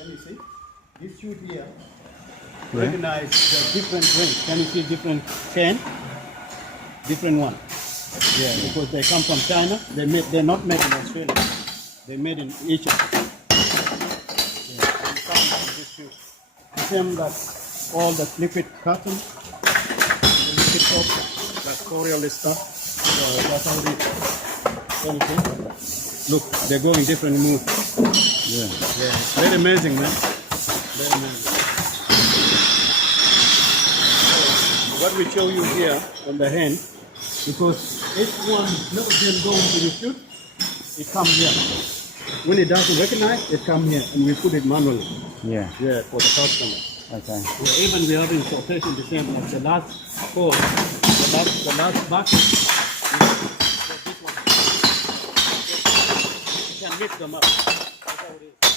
Can you see? This shoot here recognize the different range. Can you see different chain? Different one. Yeah, because they come from China. They're not made in Australia. They're made in Egypt. Yeah, and found in this shoe. The same like all the liquid cotton, the liquid soap, like Korean stuff. So that's how it is. Can you see? Look, they're going different moves. Yeah, yeah, it's very amazing, man. Very amazing. What we show you here on the hand, because each one, let them go into the shoot, it comes here. When it doesn't recognize, it comes here, and we put it manually. Yeah. Yeah, for the customer. Okay. Yeah, even we have in sortation the same as the last four, the last bucket. This one. You can mix them up. That's how it is.